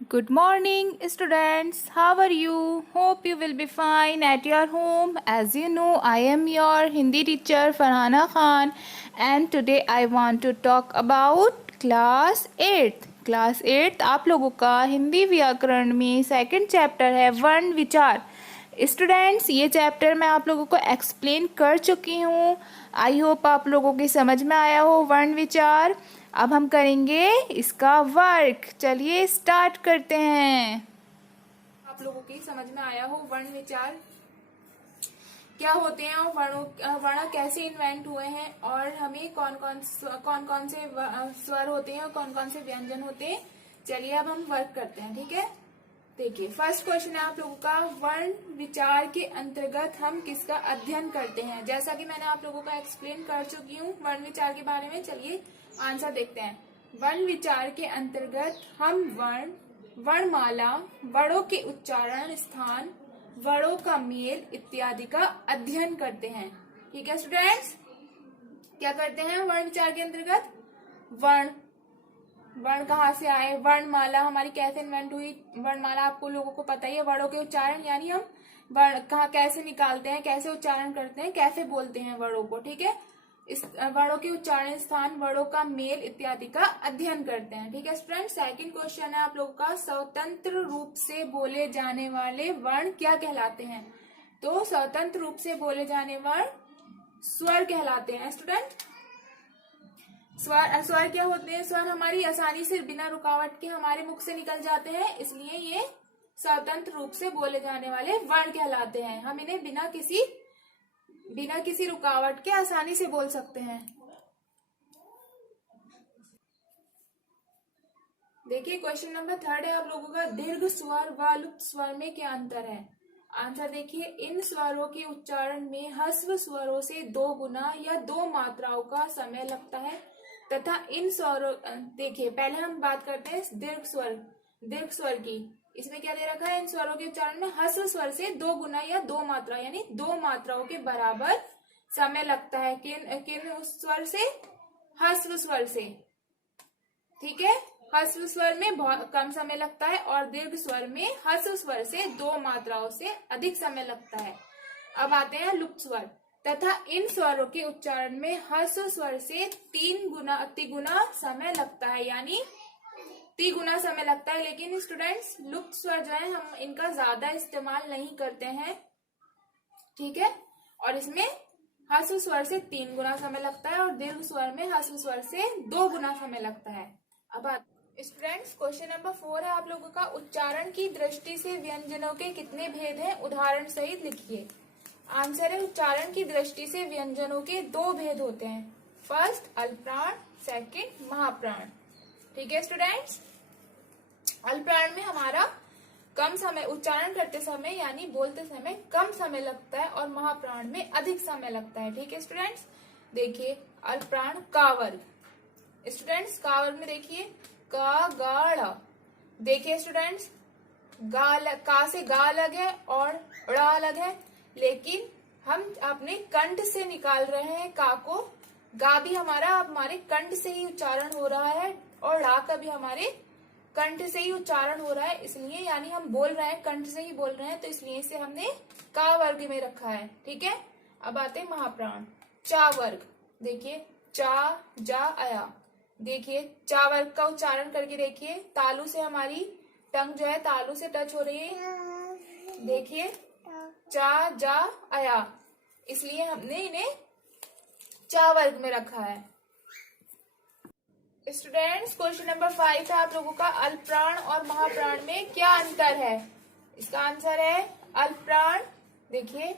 Good morning, students. How are you? Hope you will be fine at your home. As you know, I am your Hindi teacher Farhana Khan, and today I want to talk about class 8th. Class 8 आप लोगों का हिंदी व्याकरण में second chapter है वर्ण विचार। Students, ये chapter मैं आप लोगों को एक्सप्लेन कर चुकी हूँ। आई होप आप लोगों की समझ में आया हो वर्ण विचार। अब हम करेंगे इसका वर्क। चलिए स्टार्ट करते हैं। आप लोगों की समझ में आया हो वर्ण विचार क्या होते हैं और वर्ण कैसे इन्वेंट हुए हैं और हमें कौन कौन से स्वर होते हैं और कौन कौन से व्यंजन होते हैं। चलिए अब हम वर्क करते हैं, ठीक है। देखिए, फर्स्ट क्वेश्चन है आप लोगों का, वर्ण विचार के अंतर्गत हम किसका अध्ययन करते हैं। जैसा कि मैंने आप लोगों को एक्सप्लेन कर चुकी हूँ वर्ण विचार के बारे में। चलिए आंसर देखते हैं। वर्ण विचार के अंतर्गत हम वर्णमाला, वर्णों के उच्चारण स्थान, वर्णों का मेल इत्यादि का अध्ययन करते हैं। ठीक है स्टूडेंट्स, क्या करते हैं वर्ण विचार के अंतर्गत? वर्ण कहाँ से आए, वर्णमाला हमारी कैसे इन्वेंट हुई। वर्णमाला आपको लोगों को पता ही है, वर्णों के उच्चारण यानी हम वर्ण कहाँ कैसे निकालते हैं, कैसे उच्चारण करते हैं, कैसे बोलते हैं वर्णों को। ठीक है, इस वर्णों के उच्चारण स्थान, वर्णों का मेल इत्यादि का अध्ययन करते हैं। ठीक है स्टूडेंट, सेकंड क्वेश्चन है आप लोगों का, स्वतंत्र रूप से बोले जाने वाले वर्ण क्या कहलाते हैं। तो स्वतंत्र रूप से बोले जाने वर्ण स्वर कहलाते हैं स्टूडेंट। स्वर क्या होते हैं? स्वर हमारी आसानी से बिना रुकावट के हमारे मुख से निकल जाते हैं, इसलिए ये स्वतंत्र रूप से बोले जाने वाले वर्ण कहलाते हैं। हम इन्हें बिना किसी रुकावट के आसानी से बोल सकते हैं। देखिए क्वेश्चन नंबर थर्ड है आप लोगों का, दीर्घ स्वर व लुप्त स्वर में क्या अंतर है। आंसर देखिए, इन स्वरों के उच्चारण में ह्रस्व स्वरों से 2 गुना या 2 मात्राओं का समय लगता है तथा इन स्वरों, देखिए पहले हम बात करते हैं दीर्घ स्वर की। इसमें क्या दे रखा है, इन स्वरों के उच्चारण में ह्रस्व स्वर से 2 गुना या 2 मात्रा यानी 2 मात्राओं के बराबर समय लगता है। किन स्वर से? ह्रस्व स्वर से। ठीक है, ह्रस्व स्वर में बहुत कम समय लगता है और दीर्घ स्वर में ह्रस्व स्वर से 2 मात्राओं से अधिक समय लगता है। अब आते हैं लुप्त स्वर। तथा इन स्वरों के उच्चारण में ह्रस्व स्वर से तिगुना समय लगता है, यानी तिगुना समय लगता है। लेकिन स्टूडेंट्स, लुप्त स्वर जो है हम इनका ज्यादा इस्तेमाल नहीं करते हैं। ठीक है, और इसमें ह्रस्व स्वर से 3 गुना समय लगता है और दीर्घ स्वर में ह्रस्व स्वर से 2 गुना समय लगता है। अब स्टूडेंट्स, क्वेश्चन नंबर 4 है आप लोगों का, उच्चारण की दृष्टि से व्यंजनों के कितने भेद हैं, उदाहरण सहित लिखिए। आंसर है, उच्चारण की दृष्टि से व्यंजनों के 2 भेद होते हैं। फर्स्ट अल्पप्राण, सेकंड महाप्राण। ठीक है स्टूडेंट्स, अल्पप्राण में हमारा कम समय उच्चारण करते समय यानी बोलते समय कम समय लगता है और महाप्राण में अधिक समय लगता है। ठीक है स्टूडेंट्स, देखिए अल्पप्राण का वर्ग। स्टूडेंट्स, का वर्ग में देखिए का गा ड़। देखिए स्टूडेंट्स, का से गा अलग है और ड़ा अलग है, लेकिन हम अपने कंठ से निकाल रहे हैं का को। गा भी हमारे कंठ से ही उच्चारण हो रहा है और ड़ा का भी हमारे कंठ से ही उच्चारण हो रहा है, इसलिए यानी हम बोल रहे हैं कंठ से ही बोल रहे हैं, तो इसलिए इसे हमने का वर्ग में रखा है। ठीक है, अब आते हैं महाप्राण, चा वर्ग। देखिए चा जा आया। देखिए चा वर्ग का उच्चारण करके देखिए, तालू से हमारी टंग जो है तालू से टच हो रही है। देखिए चा जा आया, इसलिए हमने इन्हें चा वर्ग में रखा है। स्टूडेंट्स, क्वेश्चन नंबर 5 है आप लोगों का, अल्पप्राण और महाप्राण में क्या अंतर है। इसका आंसर है अल्पप्राण। देखिए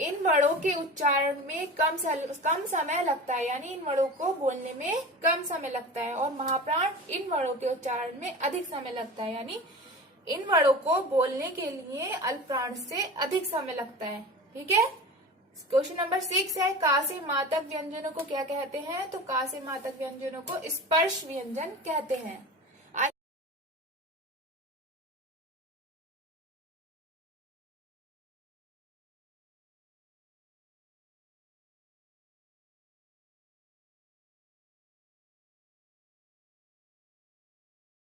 इन वर्णों के उच्चारण में कम समय लगता है, यानी इन वर्णों को बोलने में कम समय लगता है, और महाप्राण इन वर्णों के उच्चारण में अधिक समय लगता है, यानी इन वर्णों को बोलने के लिए अल्पप्राण से अधिक समय लगता है। ठीक है, क्वेश्चन नंबर 6 है, का से मातक व्यंजनों को क्या कहते हैं। तो का से मातक व्यंजनों को स्पर्श व्यंजन कहते हैं।